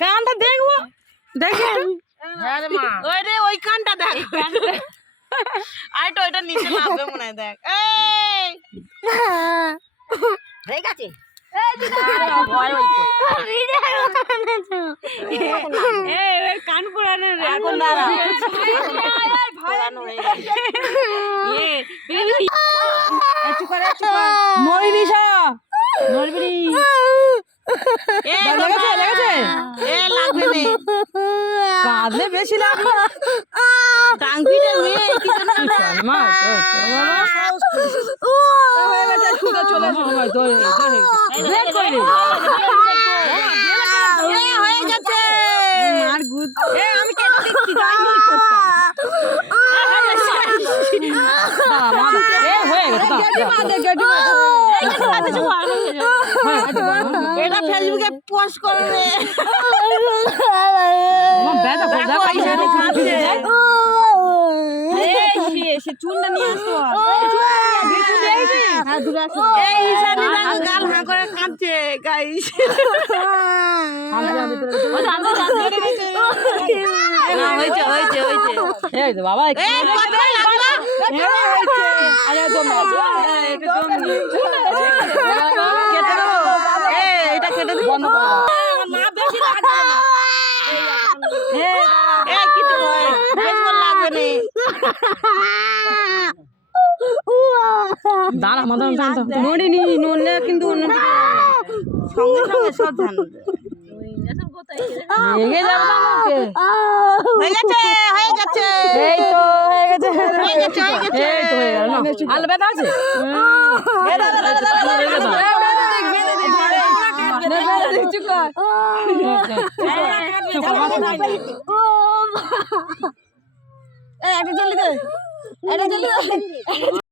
কানটা দেখবো দেখি ওই কানটা দেখ আরেকটা ওইটা নিচে নামবে মনে হয় দেখ হয়ে গেছে কান পোড়ানো এখন দাঁড়ানো হয়ে গেছে মরিনি মরবি লেগেছে লাগবে নে কাঁদলে বেশি লাগবে টাঙ্কিটা মেয়ে কি হয়ে গেছে আমি কেটে দিচ্ছি এটা ফেসবুকে পোস্ট করবে চুনটা নিয়ে আসতো গাল হাঁ করে কাঁদছে গাইস হয়েছে বাবা এটা কেটে বন্ধ কিছু লাগবে দাঁড়া মাদাম নড়িনি নড়লে কিন্তু সঙ্গে সঙ্গে সব ধান ভেঙে যাবে হয়ে গেছে হয়ে গেছে এই তো হয়ে গেছে হয়ে গেছে হয়ে গেছে এই তো হয়ে গেল আলু ব্যথা আছে এটা জলদি দে